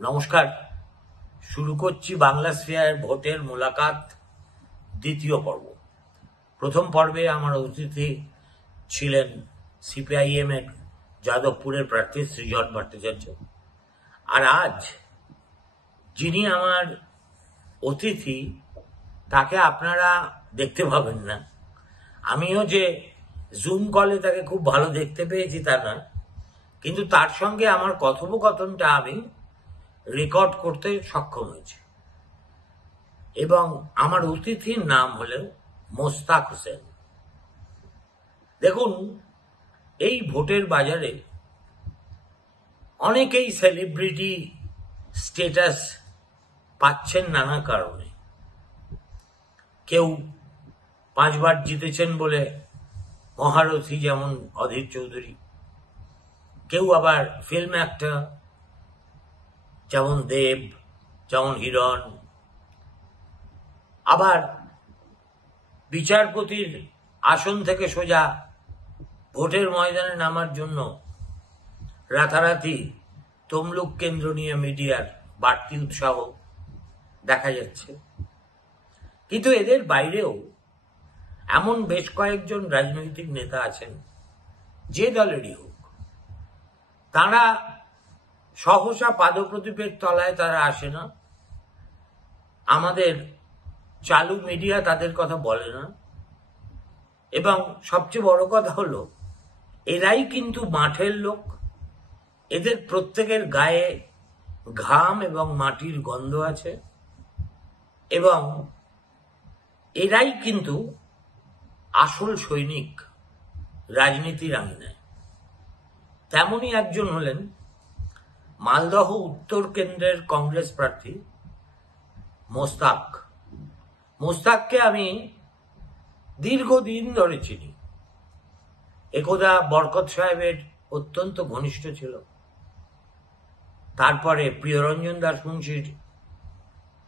নমস্কার। শুরু করছি বাংলা স্ফিয়ার ভোটের মোলাকাত দ্বিতীয় পর্ব। প্রথম পর্বে আমার অতিথি ছিলেন সিপিআইএম এর যাদবপুরের প্রার্থী সৃজন ভট্টাচার্য। আর আজ যিনি আমার অতিথি তাকে আপনারা দেখতে পাবেন না। আমিও যে জুম কলে তাকে খুব ভালো দেখতে পেয়েছি তা নয়, কিন্তু তার সঙ্গে আমার কথোপকথনটা আমি রেকর্ড করতে সক্ষম হয়েছে। এবং আমার অতিথির নাম হলেন মোস্তাক হোসেন। দেখুন, এই ভোটের বাজারে অনেকেই সেলিব্রিটি স্ট্যাটাস পাচ্ছেন নানা কারণে। কেউ 5 বার জিতেছেন বলে মহারথী, যেমন অধীর চৌধুরী। কেউ আবার ফিল্ম অ্যাক্টর, যেমন দেব, যেমন হিরণ। আবার বিচারপতির আসন থেকে সোজা ভোটের ময়দানে নামার জন্য রাতারাতি তমলুক কেন্দ্র নিয়ে মিডিয়ার বাড়তি উৎসাহ দেখা যাচ্ছে। কিন্তু এদের বাইরেও এমন বেশ কয়েকজন রাজনৈতিক নেতা আছেন, যে দলেরই হোক, তারা সহসা পাদপ্রদীপের তলায় তারা আসে না। আমাদের চালু মিডিয়া তাদের কথা বলে না। এবং সবচেয়ে বড় কথা হলো, এরাই কিন্তু মাঠের লোক। এদের প্রত্যেকের গায়ে ঘাম এবং মাটির গন্ধ আছে। এবং এরাই কিন্তু আসল সৈনিক রাজনীতির আঙিনায়। তেমনই একজন হলেন মালদহ উত্তর কেন্দ্রের কংগ্রেস প্রার্থী মোস্তাক। মোস্তাককে আমি দীর্ঘদিন ধরে চিনি। একদা বরকত সাহেবের অত্যন্ত ঘনিষ্ঠ ছিল। তারপরে প্রিয়রঞ্জন দাসমুন্সির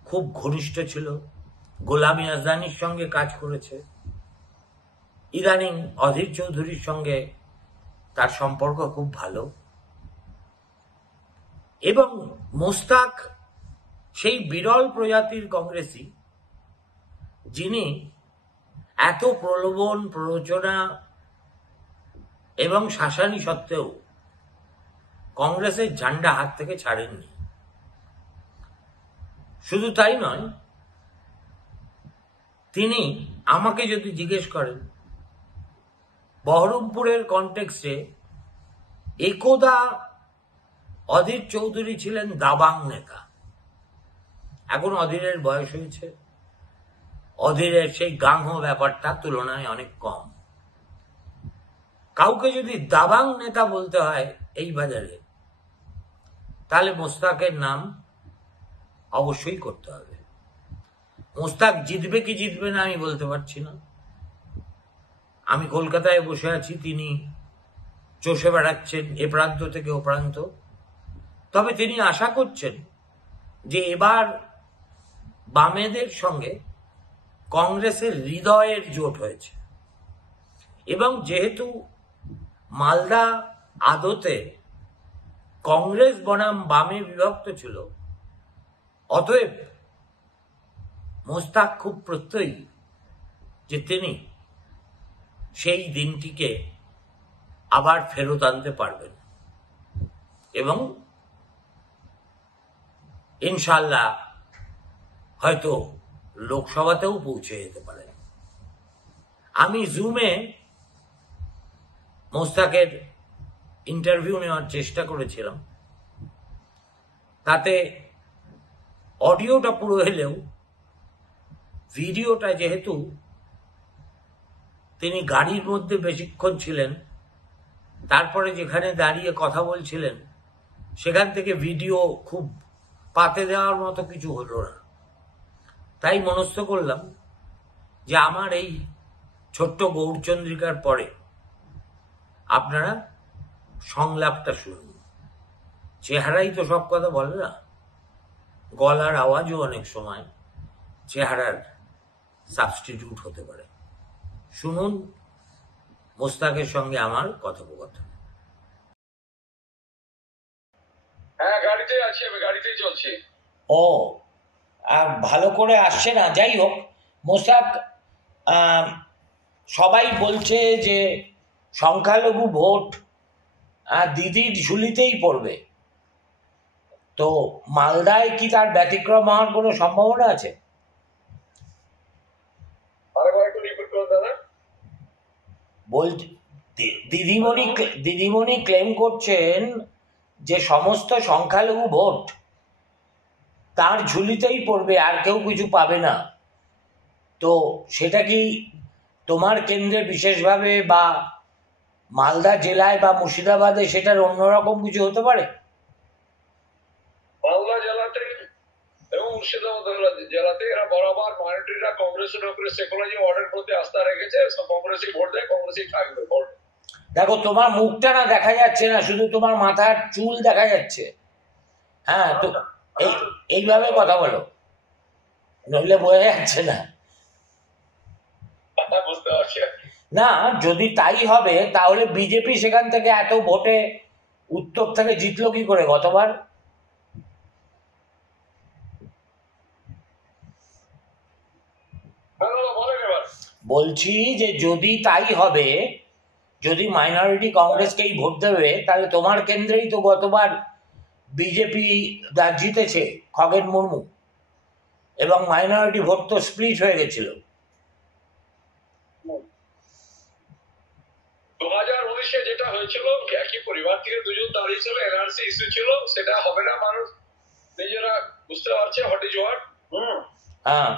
খুব ঘনিষ্ঠ ছিল। গোলামী আজদানির সঙ্গে কাজ করেছে। ইদানিং অধীর চৌধুরীর সঙ্গে তার সম্পর্ক খুব ভালো। এবং মোস্তাক সেই বিরল প্রজাতির কংগ্রেসী, যিনি এত প্রলোভন, প্ররোচনা এবং শাসানি সত্ত্বেও কংগ্রেসের ঝান্ডা হাত থেকে ছাড়েননি। শুধু তাই নয়, তিনি আমাকে যদি জিজ্ঞেস করেন, বহরমপুরের কনটেক্সটে একদা অধীর চৌধুরী ছিলেন দাবাং নেতা। এখন অধীরের বয়স হয়েছে, অধীরের সেই গাঙ্গ ব্যাপারটা তুলনায় অনেক কম। কাউকে যদি দাবাং নেতা বলতে হয় এই বাজারে, তাহলে মোস্তাকের নাম অবশ্যই করতে হবে। মোস্তাক জিতবে কি জিতবে না আমি বলতে পারছি না। আমি কলকাতায় বসে আছি, তিনি চষে বেড়াচ্ছেন এ প্রান্ত থেকে ও প্রান্ত। তবে তিনি আশা করছেন যে এবার বামেদের সঙ্গে কংগ্রেসের হৃদয়ের জোট হয়েছে। এবং যেহেতু মালদা আদতে কংগ্রেস বনাম বামে বিভক্ত ছিল, অতএব মোস্তাক খুব প্রত্যয়ী যে তিনি সেই দিনটিকে আবার ফেরত আনতে পারবেন এবং ইনশাল্লাহ হয়তো লোকসভাতেও পৌঁছে যেতে পারে। আমি জুমে মোস্তাকের ইন্টারভিউ নেওয়ার চেষ্টা করেছিলাম। তাতে অডিওটা পুরো এলেও ভিডিওটা, যেহেতু তিনি গাড়ির মধ্যে বেশিক্ষণ ছিলেন, তারপরে যেখানে দাঁড়িয়ে কথা বলছিলেন সেখান থেকে ভিডিও খুব পাতে দেওয়ার মতো কিছু হলো না। তাই মনস্থ করলাম যে আমার এই ছোট্ট গৌরচন্দ্রিকার পরে আপনারা সংলাপটা শুনুন। চেহারাই তো সব কথা বলে না, গলার আওয়াজও অনেক সময় চেহারার সাবস্টিটিউট হতে পারে। শুনুন মোস্তাকের সঙ্গে আমার কথোপকথন। হ্যাঁ গাড়িতে আছি, আমি গাড়িতেই চলছি। ও, আর ভালো করে আসছে না। যাই হোক, মোশতাক, আহ, সবাই বলছে যে সংখ্যালঘু ভোট দিদির ঝুলিতেই পড়বে। তো মালদায় কি তার ব্যতিক্রম হওয়ার কোনো সম্ভাবনা আছে? আরেকবার একটু রিপিট করুন দাদা। দিদিমণি ক্লেম করছেন যে সমস্ত সংখ্যালঘু ভোট তার ঝুলিতেই পড়বে, আর কেউ কিছু পাবে না। তো সেটা কি তোমার কেন্দ্রে বিশেষভাবে, বা মালদা জেলায় বা মুর্শিদাবাদে সেটার অন্যরকম কিছু হতে পারে? মালদা জেলাতে এবং মুর্শিদাবাদ জেলাতে এরা বরাবর মাইনরিটিরা কংগ্রেসের উপরে সেকুলারিজম অর্ডার করতে আস্থা রেখেছে, সব কংগ্রেসই ভোট দেয়, কংগ্রেসই থাকবে ভোট। দেখো, তোমার মুখটা না দেখা যাচ্ছে না, শুধু তোমার মাথার চুল দেখা যাচ্ছে। হ্যাঁ, তো এইভাবে কথা বলো, নইলে বোঝা যাচ্ছে না। বুঝতে পারছি। না, যদি তাই হবে তাহলে বিজেপি সেখান থেকে এত ভোটে উত্তর থেকে জিতলো কি করে গতবার? বলছি যে যদি তাই হবে, যদি মাইনরিটি কংগ্রেসকেই ভোট দেবে, তাহলে তোমার কেন্দ্রেই তো গতবার বিজেপি জিতেছে, খগেন মুর্মু, এবং মাইনরিটি ভোট তো স্প্লিট হয়ে গেছিল। 2019-এ যেটা হয়েছিল, একই পরিবার থেকে দুজন দাঁড়িয়েছিল, এনআরসি ইস্যু ছিল, সেটা হবে না, মানুষ নিজেরা বুঝতে পারছে হোয়াট ইজ হোয়াট। হ্যাঁ,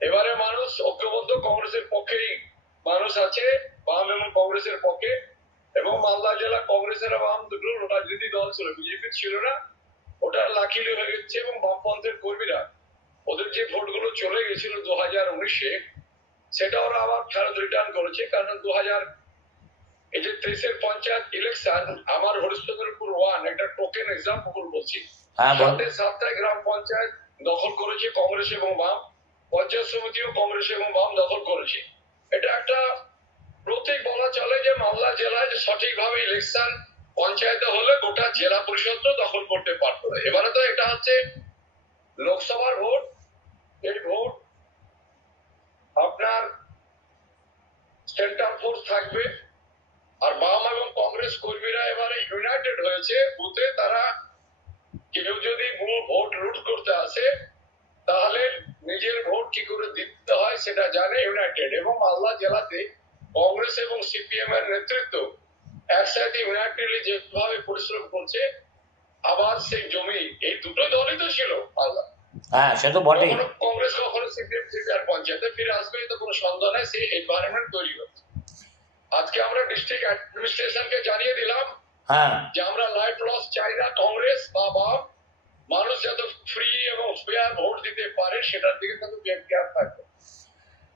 এবারে মানুষ ঐক্যবদ্ধ, কংগ্রেসের পক্ষেই মানুষ আছে, বাম এবং কংগ্রেসের পক্ষে। এবং মালদা জেলা কংগ্রেসের বাম দুটো রাজনৈতিক দল ছিল, বিজেপি ছিল না, ওটা লাকিলি হয়ে গেছে। এবং বামপন্থের কর্মীরা ওদের যে ভোটগুলো চলে গেছিল 2019-এ, সেটা ওরা আবার ফেরত রিটার্ন করেছে। কারণ 2023-এর পঞ্চায়েত ইলেকশন, আমার হরিশ্চন্দ্রপুর 1 একটা টোকেন এক্সাম্পল বলছি, 7-7টা গ্রাম পঞ্চায়েত দখল করেছে কংগ্রেস এবং বাম, পঞ্চায়েত সমিতিও কংগ্রেস এবং বাম দখল করেছে। এটা একটা প্রতীক বলা চলে যে মালদা জেলায় যে সঠিকভাবে ইলেকশন পঞ্চায়েতে হলে গোটা জেলা পরিষদ দখল করতে পারতো। এবারে তো এটা হচ্ছে লোকসভার ভোট, এই ভোট আপনার সেন্ট্রাল ফোর্স থাকবে, আর বাম এবং কংগ্রেস কর্মীরা এবারে ইউনাইটেড হয়েছে বুথে। তারা কেউ যদি ভোট লুট করতে আসে, তাহলে নিজের ভোট কি করে দিতে হয় সেটা জানে, ইউনাইটেড। এবং মালদা জেলাতে কংগ্রেস এবং সিপিএম এর নেতৃত্ব একসাথে ইউনাইটেডলি যেভাবে পরিশ্রম করছে, আবার সেই জমি এই দুটো দলই তো ছিল মালদা। হ্যাঁ, সে তো বটে। কংগ্রেস কখনো সিপিএম সিপিআর পঞ্চায়েতে ফিরে আসবে, তো কোনো সন্দেহ নেই, সেই এনভায়রনমেন্ট তৈরি হচ্ছে। আজকে আমরা ডিস্ট্রিক্ট অ্যাডমিনিস্ট্রেশনকে জানিয়ে দিলাম যে আমরা লাইফ লস চাই না, কংগ্রেস বা বাম মানুষ যাতে ফ্রি এবং ফেয়ার ভোট দিতে পারে সেটার দিকে কিন্তু কেয়ার থাকবে।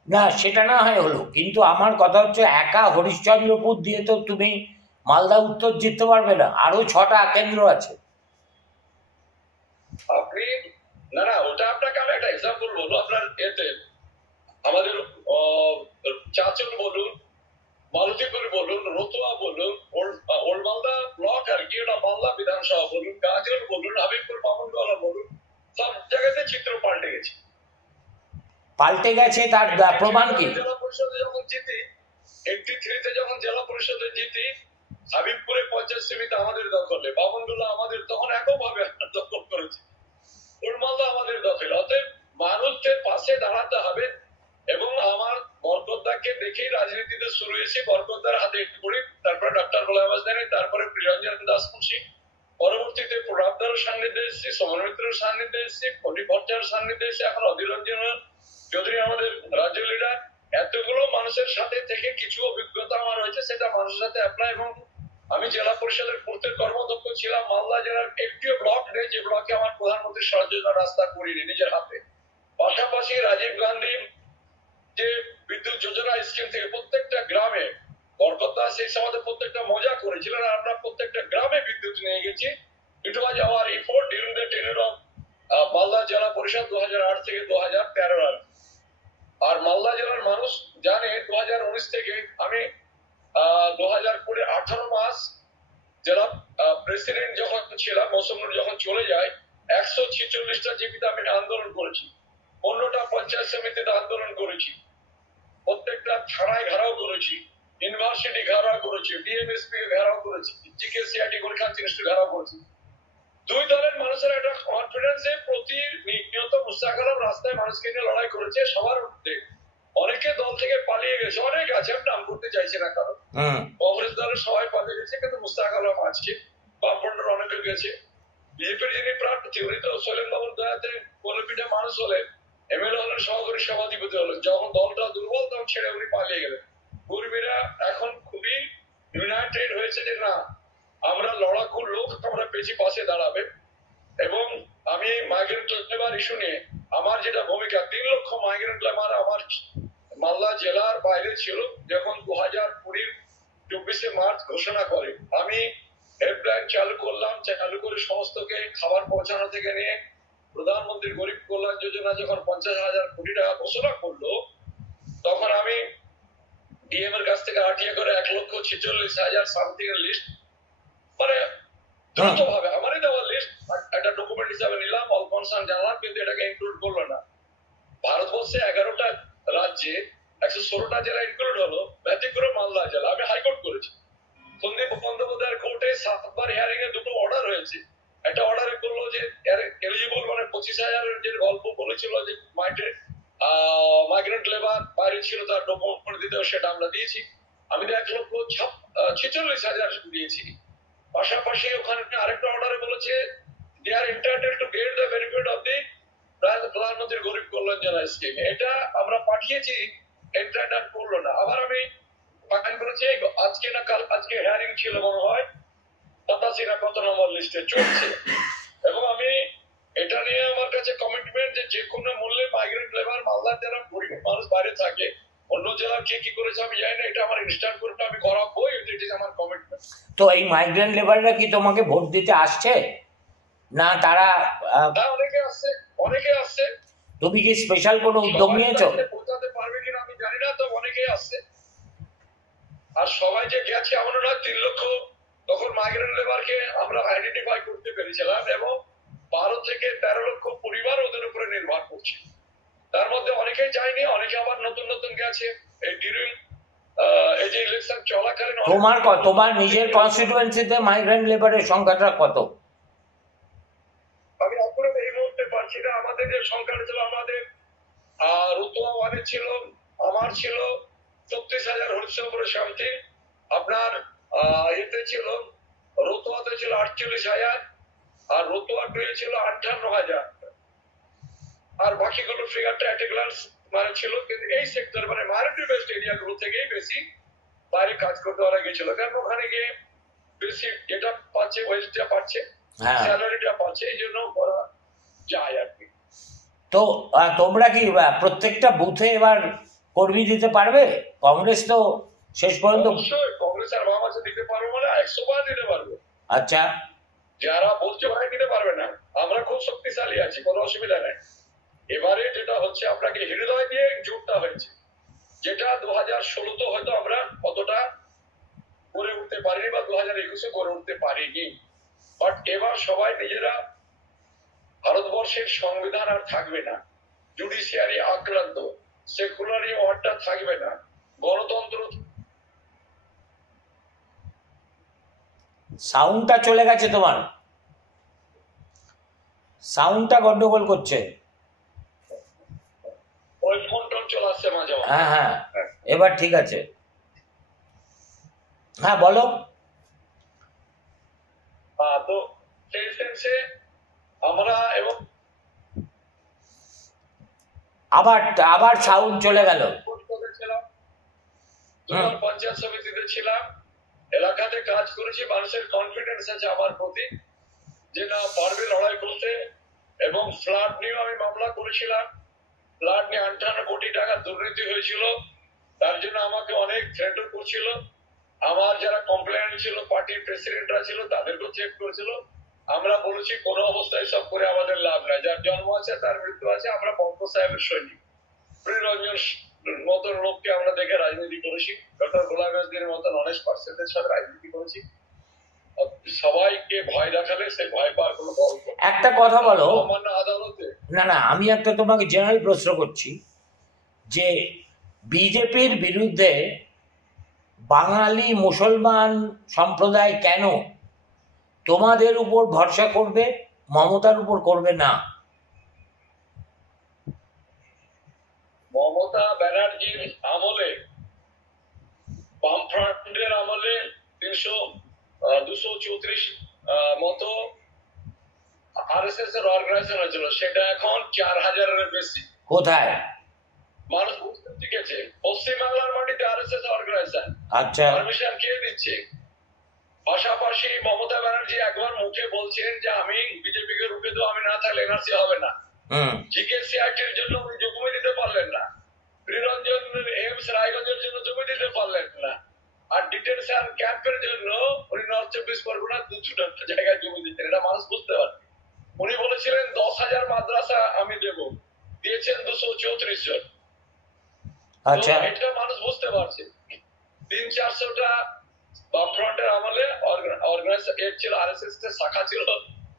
না, সেটা না হয় হলো, কিন্তু আমার কথা হচ্ছে একা হরিশ্চন্দ্রপুর দিয়ে তো তুমি মালদা উত্তর জিততে পারবে না, আরো 6টা কেন্দ্র আছে। আপনি না না, ওটা আপনাকে আমি একটা এক্সাম্পল বলবো। আপনার এতে আমাদের চাচল বলুন, মালতীপুর বলুন, রতুয়া বলুন, ওল্ড মালদা ব্লক আর কি, ওটা মালদা বিধানসভা বলুন, গাজল বলুন, হাবিবপুর বামনগলা বলুন, সব জায়গাতে চিত্র পাল্টে গেছে। তার প্রমাণ কি? জেলা পরিষদে যখন জিতি, 83-তে যখন জেলা পরিষদে জিতি, হাবিবপুরে পঞ্চায়েত সমিতি আমাদের দখলে, বামনগোলা আমাদের, তখন এককভাবে দখল করেছে, ওল্ড মালদা আমাদের দখলে। অতএব মানুষদের পাশে দাঁড়াতে হবে। এবং আমার বরকতদাকে দেখেই রাজনীতিতে শুরু হয়েছে, বরকতদার হাতে পড়ি, তারপরে ডক্টর গোলাম হাসদানি, তারপরে প্রিয়রঞ্জন দাস মুন্সি, পরবর্তীতে প্রভাবদারের সান্নিধ্যে এসেছি, সমর মিত্রের সান্নিধ্যে এসেছি, ফটি ভট্টাচার্যের সান্নিধ্যে এসে, এখন অধীর রঞ্জন চৌধুরী আমাদের রাজ্য লিডার। এতগুলো মানুষের সাথে থেকে কিছু অভিজ্ঞতা আমার হয়েছে, সেটা মানুষের সাথে অ্যাপ্লাই। এবং আমি জেলা পরিষদের পূর্তের কর্মদক্ষ ছিলাম। মালদা জেলার একটিও ব্লক নেই যে ব্লকে আমার প্রধানমন্ত্রী সহযোগিতা রাস্তা করিনি নিজের হাতে। পাশাপাশি রাজীব গান্ধী যে বিদ্যুৎ যোজনা স্কিম থেকে প্রত্যেকটা গ্রামে, বরকতদা সেই সময় প্রত্যেকটা মজা করেছিলেন, আর আমরা প্রত্যেকটা গ্রামে বিদ্যুৎ নিয়ে গেছি। It was our effort during the tenure of Malda জেলা পরিষদ 2008 থেকে 2013। আর মালদা জেলার মানুষ জানে 2019 থেকে আমি 2018 মাস জেলা প্রেসিডেন্ট যখন ছিলাম, মৌসুমনুর যখন চলে যায়, 146টা জিপিতে আমি আন্দোলন করেছি, 15টা পঞ্চায়েত সমিতিতে আন্দোলন করেছি, প্রত্যেকটা থানায় ঘেরাও করেছি, ইউনিভার্সিটি ঘেরাও করেছি, ডিএমএসপি ঘেরাও করেছি, জিকেসিআরটি গোলখান জিনিসটি ঘেরাও করেছি। দুই দলের মানুষের একটা কনফিডেন্সে প্রতিনিয়ত মুশতাক আলম রাস্তায় মানুষকে নিয়ে লড়াই করেছে সবার উঠতে। অনেকে দল থেকে পালিয়ে গেছে, অনেক আছে, আমি নাম করতে চাইছি না কারণ কংগ্রেস দলের সবাই পালিয়ে গেছে, কিন্তু মুশতাক আলম আছে, বামফ্রন্টের অনেকে গেছে। বিজেপির যিনি প্রার্থী উনি তো সৈলেন বাবুর দয়াতে কলপিঠে মানুষ হলেন, এমএলএ হলেন, সহকারী সভাধিপতি হলেন। যখন দলটা দুর্বল তখন ছেড়ে উনি পালিয়ে গেলেন। কর্মীরা এখন খুবই ইউনাইটেড হয়েছে যে না, আমরা লড়াকু লোক, আমরা পেছি পাশে দাঁড়াবে। এবং আমি মাইগ্রেন্ট লেবার ইস্যু নিয়ে আমার যেটা ভূমিকা, 3 লক্ষ মাইগ্রেন্ট লেবার আমার মালদা জেলার বাইরে ছিল যখন 2020 মার্চ ঘোষণা করে। আমি হেল্পলাইন চালু করলাম, চালু করে সমস্তকে খাবার পৌঁছানো থেকে নিয়ে প্রধানমন্ত্রী গরিব কল্যাণ যোজনা যখন 50,000 কোটি টাকা ঘোষণা করলো, তখন আমি ডিএম এর কাছ থেকে আরটিআই করে 1,46,000 সামথিং এর লিস্ট, মানে দ্রুত ভাবে আমারই দেওয়া লিস্ট একটা ডকুমেন্ট হিসাবে নিলাম, অল কনসার্ন জানালাম, কিন্তু এটাকে ইনক্লুড করলো না। ভারতবর্ষে 11টা রাজ্যে 116টা জেলা ইনক্লুড হলো, ব্যতিক্রম মালদা জেলা। আমি হাইকোর্ট করেছি, সন্দীপ বন্দ্যোপাধ্যায়ের কোর্টে 7বার হিয়ারিং এ 2টো অর্ডার হয়েছে। একটা অর্ডারে করলো যে এলিজিবল মানে 25,000 যে গল্প বলেছিল যে মাইগ্রেন্ট লেবার বাইরে ছিল তার ডকুমেন্ট দিতে, সেটা আমরা দিয়েছি। আমি তো 1,46,000 দিয়েছি। পাশাপাশি ওখানে আরেকটা অর্ডারে বলেছে they are entitle to get the benefit of the Pradhanmantri Garib Kalyan Yojana scheme. এটা আমরা পাঠিয়েছি, এন্টাইটেল করলো না। আবার আমি ফাইন করেছি, আজকে না কাল, আজকে হিয়ারিং ছিল মনে হয়, 87 না কত নম্বর লিস্টে চলছে। এবং আমি এটা নিয়ে আমার কাছে কমিটমেন্ট যে কোনো মূল্যে মাইগ্রেন্ট লেবার মালদার যারা গরিব মানুষ বাইরে থাকে, অন্য জেলার কে কি করেছে আমি জানি না, এটা আমার ইনস্ট্যান্ট করে আমি করাবো, এটা আমার কমিটমেন্ট। তো এই মাইগ্রেন্ট লেবাররা কি তোমাকে ভোট দিতে আসছে না তারা? অনেকে আসছে, অনেকে আসছে। তুমি কি স্পেশাল কোনো উদ্যোগ নিয়েছো? পৌঁছাতে পারবে কিনা আমি জানি না, তো অনেকেই আসছে। আর সবাই যে গেছে এমন না, 3 লক্ষ তখন মাইগ্রেন্ট লেবারকে আমরা আইডেন্টিফাই করতে পেরেছিলাম, এবং 12 থেকে 13 লক্ষ পরিবার ওদের উপরে নির্ভর করছে। তার মধ্যে অনেকেই যায়নি, অনেকে আবার নতুন নতুন গেছে। এই ডিউরিং এই যে ইলেকশন চলাকালীন তোমার নিজের কনস্টিটিউয়েন্সিতে মাইগ্রেন্ট লেবারের সংখ্যাটা কত? আমি আপনার এই মুহূর্তে পাচ্ছি না। আমাদের যে সংখ্যাটা ছিল, আমাদের রতুয়া ওয়ানে ছিল, আমার ছিল 36,000 হরিশ্চন্দ্র সামথিং। আপনার এতে ছিল, রতুয়াতে ছিল 48,000, আর রতুয়া 2 ছিল 58,000, আর বাকিগুলো ফিগারটা এট এ গ্লান্স মানে ছিল। কিন্তু এই সেক্টর মানে মাইনরিটি বেসড এরিয়াগুলো থেকেই বেশি বাইরে কাজ করতে ওরা গেছিল, কারণ ওখানে গিয়ে বেশি যেটা পাচ্ছে, ওয়েজটা পাচ্ছে, স্যালারিটা পাচ্ছে, এই জন্য ওরা যায় আর কি। তো তোমরা কি প্রত্যেকটা বুথে এবার কর্মী দিতে পারবে? কংগ্রেস তো শেষ পর্যন্ত, অবশ্যই কংগ্রেস আর বাম আছে, দিতে পারবো মানে 100 বার দিতে পারবো। আচ্ছা, যারা বলছে ভাই দিতে পারবে না, আমরা খুব শক্তিশালী আছি, কোনো অসুবিধা নেই। এবারে যেটা হচ্ছে, আপনাকে হৃদয় দিয়ে জোরটা হয়েছে, যেটা 2016 তো হয়তো আমরা অতটা করে উঠতে পারিনি, বা 2021 করে উঠতে পারিনি। বাট এবার সবাই নিজেরা, ভারতবর্ষের সংবিধান আর থাকবে না, জুডিশিয়ারি আক্রান্ত, সেকুলারি অর্ডার থাকবে না, গণতন্ত্র। সাউন্ডটা চলে গেছে, তোমার সাউন্ডটা গন্ডগোল করছে। ওই ফোন টোন চলে আসছে মাঝে মাঝে। হ্যাঁ হ্যাঁ, এবার ঠিক আছে, হ্যাঁ বলো। তো সেই সেন্সে আমরা, এবং আবার সাউন্ড চলে গেল। পঞ্চায়েত সমিতিতে ছিলাম, এলাকাতে কাজ করেছি, মানুষের কনফিডেন্স আছে আমার প্রতি যে না পারবে লড়াই করতে। এবং ফ্লাড নিয়েও আমি মামলা করেছিলাম, ফ্লাড নিয়ে 58 কোটি টাকা দুর্নীতি হয়েছিল, তার জন্য আমাকে অনেক থ্রেটও করছিল। আমার যারা কমপ্লেন্ট ছিল, পার্টির প্রেসিডেন্টরা ছিল, তাদেরকেও চেক করেছিল। আমরা বলেছি কোনো অবস্থায় সব করে আমাদের লাভ নাই, যার জন্ম আছে তার মৃত্যু আছে। আমরা পঙ্ক সাহেবের সৈনিক, প্রিয়রঞ্জন মতন লোককে আমরা দেখে রাজনীতি করেছি, ডক্টর গোলাম আজমের মতন অনেস্ট পার্সেন্টের সাথে রাজনীতি করেছি। সবাইকে ভয় দেখালে সে ভয় পাওয়ার কোনো গল্প না। একটা কথা বলো, সামান্য আদালতে না না, আমি একটা তোমাকে জেনারেল প্রশ্ন করছি যে বিজেপির বিরুদ্ধে বাঙালি মুসলমান সম্প্রদায় কেন তোমাদের উপর ভরসা করবে, মমতার উপর করবে না? মমতা ব্যানার্জির আমলে, বামফ্রন্টের আমলে 234 মতো আরএসএস এর অর্গানাইজেশন হয়েছিল, সেটা এখন 4000-এর বেশি। কোথায়? মানুষ বুঝতে শিখেছে পশ্চিমবাংলার মাটিতে আরএসএস অর্গানাইজেশন। আচ্ছা, পারমিশন কে দিচ্ছে? পাশাপাশি মমতা ব্যানার্জি একবার মুখে বলছেন যে আমি বিজেপিকে রুখে দেবো, আমি না থাকলে এনআরসি হবে না। জিকেসিআইটির জন্য উনি জমি দিতে পারলেন না, নিরঞ্জন এমস রায়গঞ্জের জন্য জমি দিতে পারলেন না, আর ডিটেনশন ক্যাম্পের জন্য উনি নর্থ 24 পরগনা 2টা জায়গায় জমি দিতেন। এটা মানুষ বুঝতে পারে। উনি বলেছিলেন 10,000 মাদ্রাসা আমি দেব, দিয়েছেন 234 জন। আচ্ছা, এটা মানুষ বুঝতে পারছে। 300-400টা বামফ্রন্টের আমলে অর্গানাইজেশন ছিল, আরএসএস এর শাখা ছিল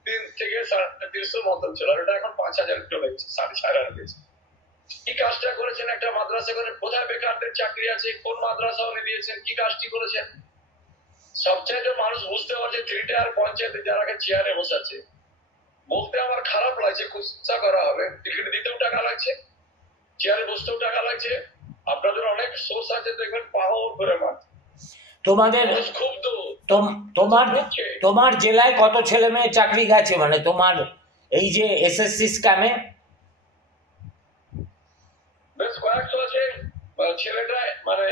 3 থেকে 350 মতন ছিল, আর এটা এখন 5,000 চলে গেছে, 4,500 গেছে। কি কাজটা করেছেন? একটা মাদ্রাসা করে কোথায় বেকারদের চাকরি আছে, কোন মাদ্রাসা উনি দিয়েছেন, কি কাজটি করেছেন? সবচাইতে মানুষ বুঝতে পারছে 3 টায়ার পঞ্চায়েতে যারা চেয়ারে বসাচ্ছে। বলতে আমার খারাপ লাগছে, কুৎসা করা হবে, টিকিট দিতেও টাকা লাগছে, চেয়ারে বসতেও টাকা লাগছে। আপনাদের অনেক সোর্স আছে, দেখবেন পাহাড় করে মাঠ। তোমাদের খুব তোমার জেলায় কত ছেলে মেয়ে চাকরি গেছে, মানে তোমার এই যে এসএসসি স্ক্যামে? বেশ কয়েকশো আছে। ছেলেটা মানে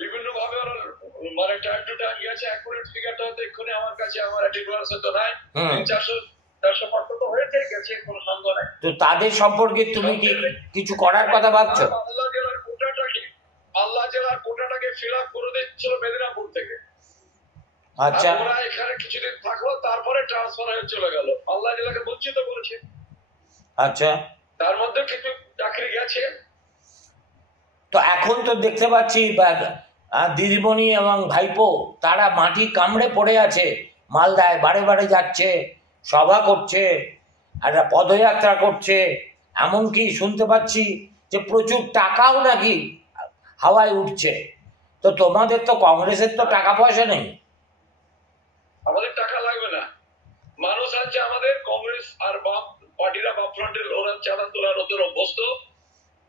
বিভিন্ন ভাবে মানে টাইম টু টাইম গেছে। অ্যাকুরেট ফিগারটা হয়তো এক্ষুনি আমার কাছে আমার ডিক্লারেশন তো নাই, 300-400 তো হয়েছে গেছে, কোনো সন্দেহ নাই। তো তাদের সম্পর্কে তুমি কি কিছু করার কথা ভাবছো? মালদা জেলার কোটাটাকে ফিল আপ করে দিচ্ছিল মেদিনীপুর থেকে। আচ্ছা, ওরা এখানে কিছুদিন থাকলো, তারপরে ট্রান্সফার হয়ে চলে গেল। মালদা জেলাকে বঞ্চিত করেছে। আচ্ছা, তার মধ্যে কিছু চাকরি গেছে। তো এখন তো দেখতে পাচ্ছি দিদিমণি এবং ভাইপো তারা মাটি কামড়ে পড়ে আছে, মালদায় বারে বারে যাচ্ছে, সভা করছে, একটা পদযাত্রা করছে, এমনকি শুনতে পাচ্ছি যে প্রচুর টাকাও নাকি হাওয়ায় উঠছে। তো তোমাদের তো কংগ্রেসের তো টাকা পয়সা নেই। আমাদের টাকা লাগবে না, মানুষ আছে আমাদের। কংগ্রেস আর বাম পার্টিরা, বাম ফ্রন্টের, ওরা চাঁদা তোলার ওদের অভ্যস্ত।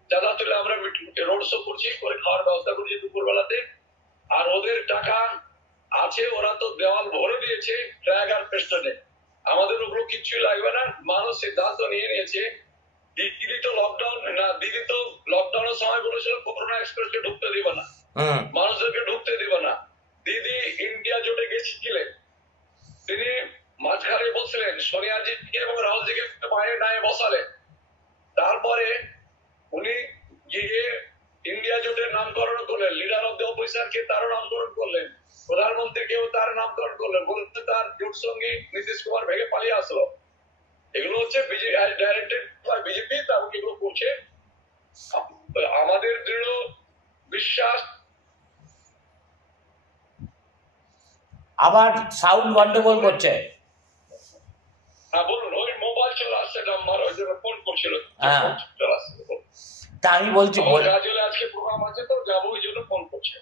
চাঁদা তুলে আমরা রোড শো করছি, করে খাওয়ার ব্যবস্থা করছি দুপুরবেলাতে। আর ওদের টাকা আছে, ওরা তো দেওয়াল ভরে দিয়েছে ফ্ল্যাগ আর পেস্টনে। আমাদের ওগুলো কিচ্ছুই লাগবে না। মানুষ সিদ্ধান্ত নিয়ে নিয়েছে। দিদি তো লকডাউন না, দিদি তো লকডাউনের সময় বলেছিল করোনা এক্সপ্রেসকে ঢুকতে দিবে না, মানুষদেরকে ঢুকতে দিবে না। দিদি ইন্ডিয়া জোটে গেছিলেন, তিনি মাঝখানে বসলেন, সোনিয়াজিকে এবং রাহুলজিকে পায়ে নায়ে বসালেন। তারপরে উনি গিয়ে ইন্ডিয়া জোটের নামকরণ করলেন, লিডার অফ দ্য অপোজিশনকে তারও নামকরণ করলেন, প্রধানমন্ত্রীকেও তার নামকরণ করলেন, বলতে তার জোট সঙ্গী নীতিশ কুমার ভেঙে পালিয়ে আসলো। এগুলো হচ্ছে ডাইরেক্টেড বাই বিজেপি, তারা এগুলো করছে। আমাদের দৃঢ় বিশ্বাস। আবার সাউন্ড গন্ডগোল করছে। হ্যাঁ বলুন, ওই মোবাইল চলে আসছে নাম্বার, ওই জন্য ফোন করছিল। তা আমি বলছি আজকে প্রোগ্রাম আছে তো যাবো, ওই জন্য ফোন করছে।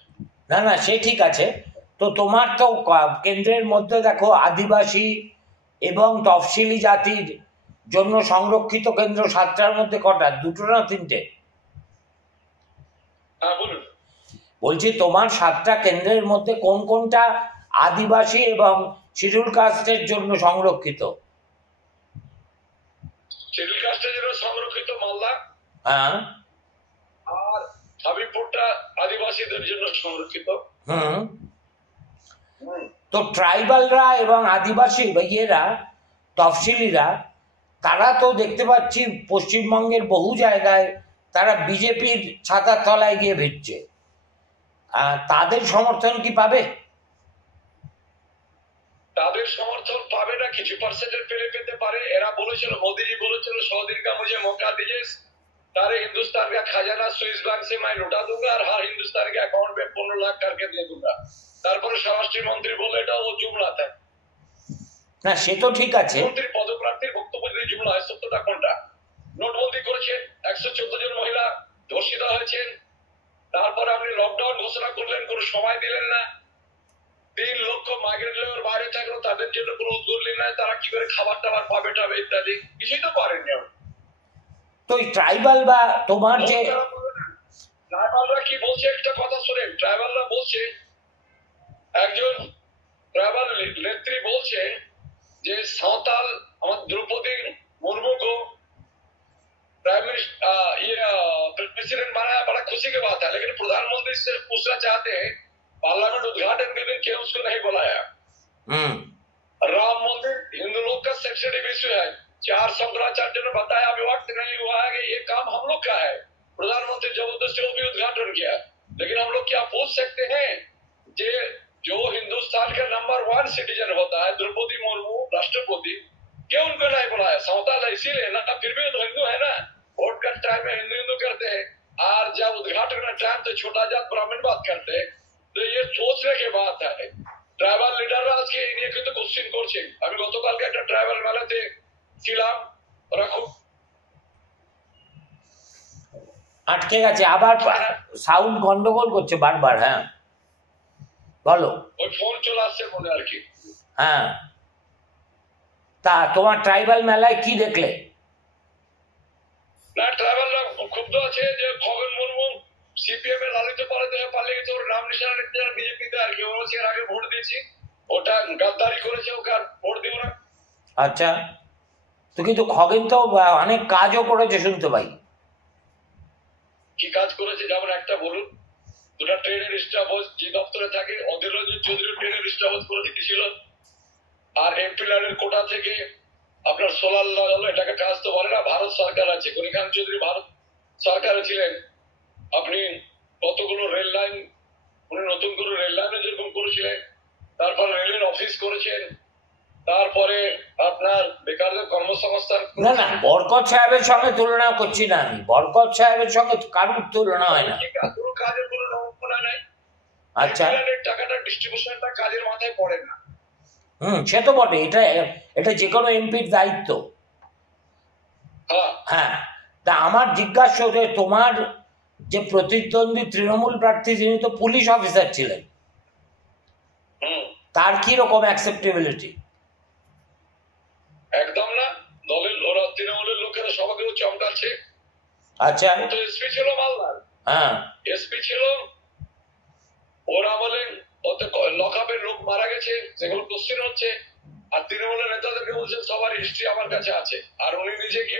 না না, সে ঠিক আছে। তো তোমার তো কেন্দ্রের মধ্যে দেখো আদিবাসী এবং তফসিলি জাতির জন্য সংরক্ষিত কেন্দ্র 7টার মধ্যে কটা, 2টো না 3টে? হ্যাঁ বলুন। বলছি তোমার 7টা কেন্দ্রের মধ্যে কোন কোনটা আদিবাসী এবং শিডিউল কাস্টের জন্য সংরক্ষিত? শিডিউল কাস্টের জন্য সংরক্ষিত মালদা, হ্যাঁ, আর হাবিবপুরটা আদিবাসীদের জন্য সংরক্ষিত। তো ট্রাইবালরা এবং আদিবাসী ইয়েরা, তফসিলিরা, তারা তো দেখতে পাচ্ছি পশ্চিমবঙ্গের বহু জায়গায় তারা বিজেপির ছাতার তলায় গিয়ে ভিড়ছে। তাদের সমর্থন কি পাবে? তাদের সমর্থন পাবে না, কিছু পার্সেন্টের পেতে পারে। এরা বলেছিল, মোদীজি বলেছিল, 100 दिन का मुझे मौका दीजिए, सारे हिंदुस्तान का खजाना स्विस बैंक से मैं लुटा दूंगा और हर हिंदुस्तान के अकाउंट में 15 लाख करके दे दूंगा। তারপরে স্বরাষ্ট্র মন্ত্রী বলে এটা ও জুমলা था। না সে তো ঠিক আছে, মন্ত্রী পদপ্রার্থীর বক্তব্য যদি জুমলা হয়, সত্যটা কোনটা? নোটবন্দি করেছেন, 114 জন মহিলা ধর্ষিত হয়েছেন, তারপরে আপনি লকডাউন ঘোষণা করলেন, কোনো সময় দিলেন না। 3 লক্ষ মাইগ্রেন্ট লেবার বাইরে থাকলো, তাদের জন্য কোনো উদ্যোগ নিলেন না, তারা কি করে খাবার টাবার পাবে টাবে ইত্যাদি, কিছুই তো পারেননি আপনি। তো এই ট্রাইবাল বা তোমার যে ট্রাইবালরা কি বলছে একটা কথা শোনেন। ট্রাইবালরা বলছে, একজন ট্রাইবাল নেত্রী বলছে যে সাঁওতাল আমাদের द्रौपदी मुर्मू को प्राइम मिनिस्टर प्रेसिडेंट बनाया, बड़ा खुशी की बात है, लेकिन प्रधानमंत्री से पूछना चाहते हैं पार्लियामेंट उद्घाटन के दिन क्यों उसको नहीं बुलाया। राम मंदिर हिंदू लोग का सेंसिटिव इश्यू है। 4 शंकराचार्य ने बताया अभी वक्त नहीं हुआ है कि ये काम हम लोग का है। प्रधानमंत्री जबरदस्ती वो भी उद्घाटन किया, लेकिन हम लोग क्या पूछ सकते हैं जे जो हिंदुस्तान का नंबर 1 सिटीजन होता है द्रौपदी मुर्मू राष्ट्रपति, क्यों उनको नहीं बुलाया। साँवताल इसीलिए ना, फिर भी तो हिंदू है ना, वोट का टाइम में हिंदू हिंदू करते हैं, और जब उद्घाटन का टाइम तो छोटा जात ब्राह्मण बात करते हैं। तो ये सोचने की बात है। ট্রাইবাল লিডাররা আজকে এই নিয়ে কিন্তু কোশ্চেন করছে। আমি গতকালকে একটা ট্রাইবাল মেলাতে ছিলাম, ওরা খুব আটকে গেছে, আবার সাউন্ড গন্ডগোল করছে বারবার। হ্যাঁ বলো। ওই ফোন চলে আসছে মনে আর কি। হ্যাঁ, তা তোমার ট্রাইবাল মেলায় কি দেখলে? না, ট্রাইবালরা ক্ষুব্ধ আছে যে খগেন মুর্মু সিপিএম এর লালিত পালিত হয়ে পালিয়ে গেছে, ওর নাম নিশানা রেখে বিজেপিতে আর কি। ও বলছে এর আগে ভোট দিয়েছি, ওটা গাদ্দারি করেছে, ওকে আর ভোট দিব না। আচ্ছা, তো কিন্তু খগেন তো অনেক কাজও করেছে শুনতে পাই। কি কাজ করেছে যেমন একটা বলুন। দুটা ট্রেনের স্টাফ যে দপ্তরে থাকে, অধীর রঞ্জন চৌধুরী ট্রেনের স্টাফ করে দিয়েছিল, আর এমপি ল্যান্ডের কোটা থেকে আপনার সোলার লাগালো, এটাকে কাজ তো বলে না। ভারত সরকার আছে, গণিকান্ত চৌধুরী ভারত সরকারে ছিলেন। আপনি কতগুলো রেল লাইন, উনি নতুন করে রেল লাইনে যেরকম করেছিলেন, তারপর রেলের অফিস করেছেন, তারপরে আপনার বেকারদের কর্মসংস্থান। না না, বরকত সাহেবের সঙ্গে তুলনা করছি না আমি, বরকত সাহেবের সঙ্গে কারোর তুলনা হয় না। কোনো কাজের কোনো নমুনা নাই। আচ্ছা, টাকাটা ডিস্ট্রিবিউশনটা কাজের মাথায় পড়ে না। সে তো বটে, এটা যে কোনো এমপির দায়িত্ব। হ্যাঁ, তা আমার জিজ্ঞাসা হচ্ছে, তোমার যে প্রতিদ্বন্দ্বী তৃণমূল প্রার্থী, যিনি তো পুলিশ অফিসার ছিলেন, তার কি রকম অ্যাকসেপ্টেবিলিটি? একদম না, দলের ওরা তৃণমূলের লোকেরা সবাইকে চমকাচ্ছে। আচ্ছা, তো এসপি ছিল মালদার। হ্যাঁ, এসপি ছিল, ওরা বলেন ওতে লকআপের লোক মারা গেছে, সেগুলো কোশ্চেন হচ্ছে। আর তৃণমূলের নেতাদেরকে বলছেন সবার হিস্ট্রি আমার কাছে আছে, আর উনি নিজে কি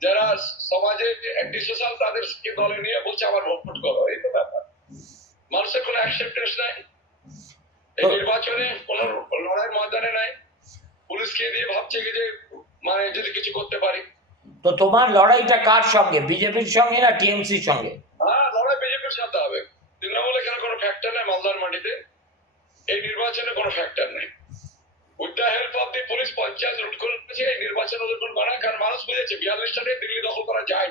যারা সমাজে অ্যান্টি সোশ্যাল তাদেরকে দলে নিয়ে বলছে আমার ভোট করো। এই তো ব্যাপার, মানুষের কোনো অ্যাকসেপ্টেন্স নাই এই নির্বাচনে, কোন লড়াই ময়দানে নাই। পুলিশকে দিয়ে ভাবছে কি যে মানে যদি কিছু করতে পারি। তো তোমার লড়াইটা কার সঙ্গে, বিজেপির সঙ্গে না টিএমসির সঙ্গে? হ্যাঁ, লড়াই বিজেপির সাথে হবে। তৃণমূল এখানে কোনো ফ্যাক্টর নেই। মালদার মাটিতে এই নির্বাচনে কোনো ফ্যাক্টর নেই। With the help of the police panchayat লুট করেছে, এই নির্বাচন ওদের কোনো বানায়। কারণ মানুষ বুঝেছে 42টা নিয়ে দিল্লি দখল করা যায়।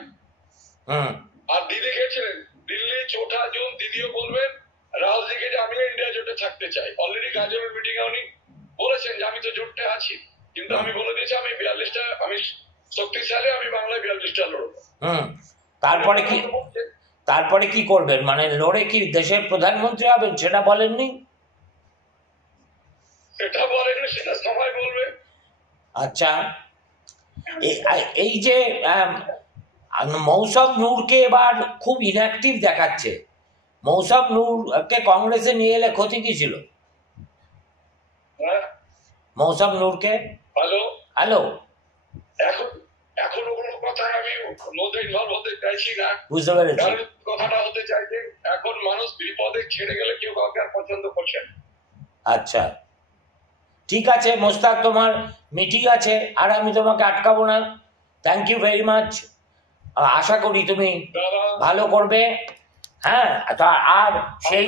আর দিদি গেছিলেন দিল্লি 4 জুন, দিদিও বলবেন রাহুলজিকে যে আমি ইন্ডিয়া জোটে থাকতে চাই। অলরেডি গাজরের মিটিং এ উনি বলেছেন যে আমি তো জোটে আছি, কিন্তু আমি বলে দিয়েছি আমি 42টা, আমি শক্তিশালী, আমি বাংলায় 42টা লড়বো। তারপরে কি করবেন, মানে লড়ে কি দেশের প্রধানমন্ত্রী হবেন সেটা বলেননি? সেটা বলেননি, সেটা সবাই বলবে। আচ্ছা, এই যে মৌসম নূরকে এবার খুব ইনঅ্যাক্টিভ দেখাচ্ছে, মৌসম নূরকে কংগ্রেসে নিয়ে এলে ক্ষতি কি ছিল? মৌসম নূরকে, হ্যালো, এখন ওগুলো কথা আমি মধ্যে ইনভলভ হতে চাইছি না। বুঝতে পেরেছি। কথাটা হতে চাইছে এখন মানুষ বিপদে ছেড়ে গেলে কেউ কাউকে আর পছন্দ করছে না। আচ্ছা, ঠিক আছে মোস্তাক, তোমার মিটিং আছে আর আমি তোমাকে আটকাবো না। Thank you very much. আশা করি তুমি ভালো করবে। হ্যাঁ, আর সেই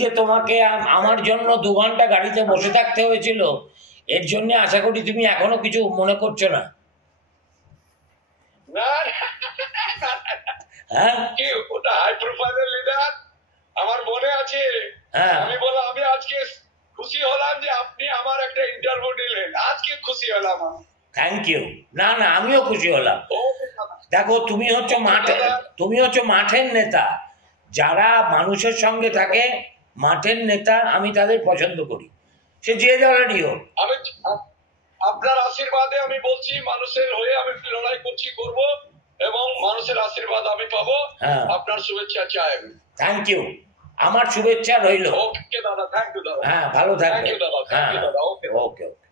যে তোমাকে আমার জন্য 2 ঘন্টা গাড়িতে বসে থাকতে হয়েছিল, এর জন্য আশা করি তুমি এখনো কিছু মনে করছো না। হ্যাঁ, কি ওটা হাই প্রোফাইল লিডার আমার মনে আছে। আমি বললাম আমি আজকে খুশি হলাম যে আপনি আমার একটা ইন্টারভিউ নিলেন, আজকে খুশি হলাম আমি। Thank you. না না, আমিও খুশি হলাম। ওকে দাদা। দেখো, তুমি হচ্ছে মাঠের নেতা। যারা মানুষের সঙ্গে থাকে, মাঠের নেতা, আমি তাদের পছন্দ করি, সে যে দলেরই হোক। আমি আপনার আশীর্বাদে আমি বলছি, মানুষের হয়ে আমি লড়াই করব এবং মানুষের আশীর্বাদ আমি পাবো। হ্যাঁ। আপনার শুভেচ্ছা চাই আমি। থ্যাংক ইউ, আমার শুভেচ্ছা রইল। ওকে দাদা, থ্যাংক ইউ দাদা। হ্যাঁ, ভালো থাকবে। থ্যাংক ইউ দাদা, থ্যাংক হ্যাঁ, ইউ দাদা। ওকে ওকে।